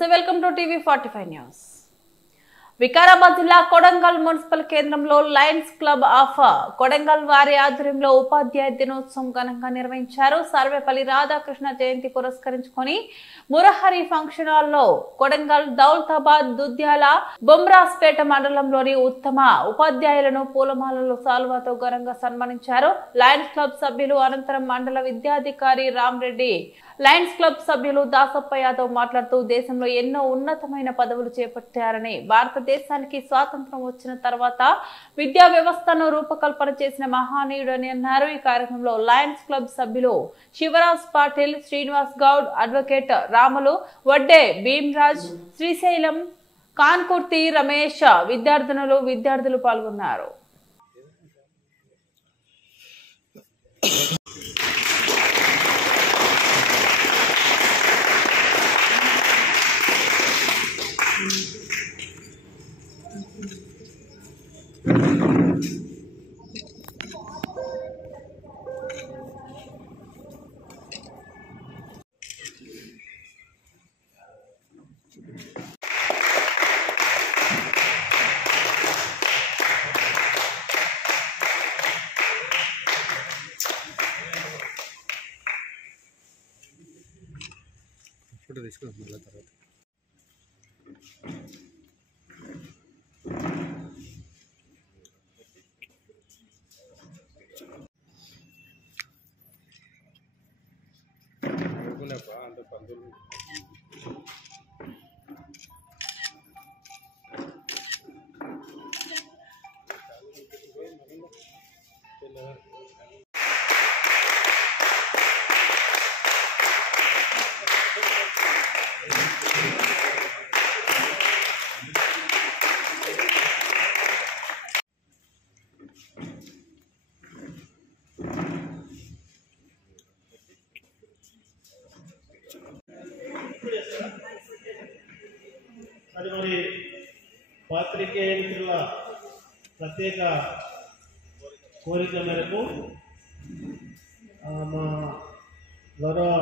నమస్తే, welcome to TV 45 news. Vikarabad జిల్లా Kodangal municipal కేంద్రంలో లయన్స్ క్లబ్ ఆఫ్ కొడంగల్ వారి ఆధ్వర్యంలో ఉపాధ్యాయ దినోత్సవం ఘనంగా నిర్వహించారు. సర్వేపల్లి రాధాకృష్ణ జయంతి పురస్కరించుకొని మురహరి ఫంక్షన్ హాల్లో కొడంగల్, దౌలతాబాద్, దుద్యాల, బొమ్రాస్పేట మండలంలోని ఉత్తమ ఉపాధ్యాయులను పూలమాలలు, సాల్వాతో ఘనంగా సన్మానించారు. లయన్స్ క్లబ్ సభ్యులు అనంతరం మండల విద్యాధికారి రామరెడ్డి, లయన్స్ క్లబ్ సభ్యులు దాసప్ప యాదవ్ మాట్లాడుతూ దేశంలో ఎన్నో ఉన్నతమైన పదవులు చేపట్టారని, భారతదేశానికి స్వాతంత్రం వచ్చిన తర్వాత విద్యా వ్యవస్థను రూపకల్పన చేసిన మహానీయుడని అన్నారు. ఈ కార్యక్రమంలో లయన్స్ క్లబ్ సభ్యులు శివరాజ్ పాటిల్, శ్రీనివాస్ గౌడ్, అడ్వకేట్ రాములు, వడ్డే భీమ్రాజ్, శ్రీశైలం, కాన్కుర్తి రమేష్, విద్యార్థులు పాల్గొన్నారు. ఫోటో తీసుకున్నాం మళ్ళీ తర్వాత. అంత పందులు అది మరి పాత్రికేయ మిత్రుల ప్రత్యేక కోరిక మేరకు మా గౌరవ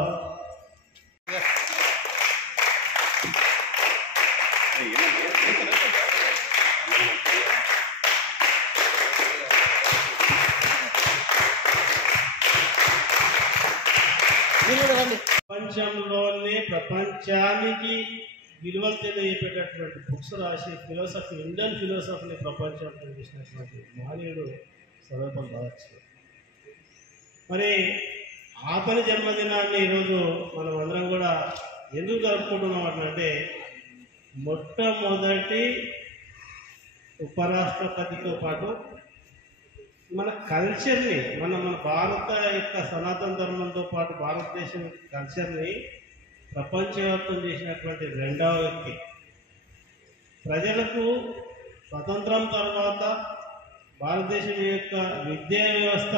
ప్రపంచానికి విలువలు తెలియపెట్టేటువంటి బుక్స్ రాసి ఫిలాసఫీ, ఇండియన్ ఫిలాసఫీని ప్రపంచానికి చేసినటువంటి మహనీయుడు సర్వేపల్లి రాధాకృష్ణ. మరి అతని జన్మదినాన్ని ఈరోజు మనం అందరం కూడా ఎందుకు జరుపుకుంటున్నాం అంటే, మొట్టమొదటి ఉపరాష్ట్రపతితో పాటు మన కల్చర్ని, మన భారత యొక్క సనాతన ధర్మంతో పాటు భారతదేశం కల్చర్ని ప్రపంచవ్యాప్తం చేసినటువంటి రెండవ వ్యక్తి. ప్రజలకు స్వతంత్రం తర్వాత భారతదేశం యొక్క విద్యా వ్యవస్థ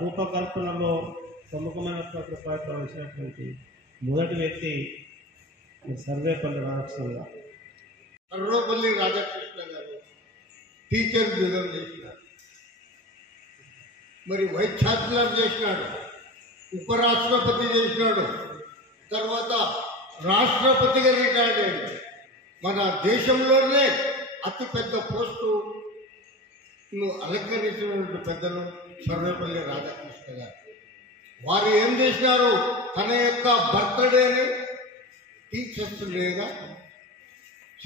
రూపకల్పనలో ప్రముఖమైనటువంటి పాత్ర వహించినటువంటి మొదటి వ్యక్తి సర్వేపల్లి రాధాకృష్ణ గారు. సర్వేపల్లి రాధాకృష్ణ గారు టీచర్ ఉద్యోగం చేసినారు, మరి వైస్ ఛాన్సలర్ చేసినాడు, ఉపరాష్ట్రపతి చేసినాడు, తర్వాత రాష్ట్రపతిగా రిటైర్డ్ అయ్యాడు. మన దేశంలోనే అతిపెద్ద పోస్టును అలంకరించినటువంటి పెద్దలు సర్వేపల్లి రాధాకృష్ణ గారు. వారు ఏం చేసినారు, తన యొక్క బర్త్డేని టీచర్స్ డేగా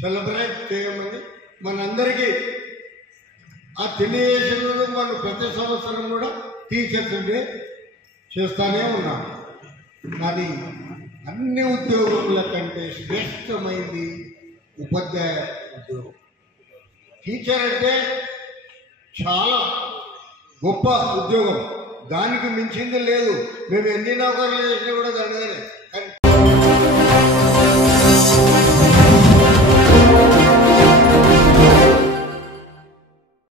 సెలబ్రేట్ చేయమని మనందరికీ ఆ తెలియజేసినందుకు మనం ప్రతి సంవత్సరం కూడా టీచర్స్ డే చేస్తూనే ఉన్నాం. కానీ అన్ని ఉద్యోగముల కంటే శ్రేష్టమైంది ఉపాధ్యాయ ఉద్యోగం. టీచర్ అంటే చాలా గొప్ప ఉద్యోగం, దానికి మించింది లేదు. మేము ఎన్ని నౌకర్లు చేసినా కూడా దండగానే, కానీ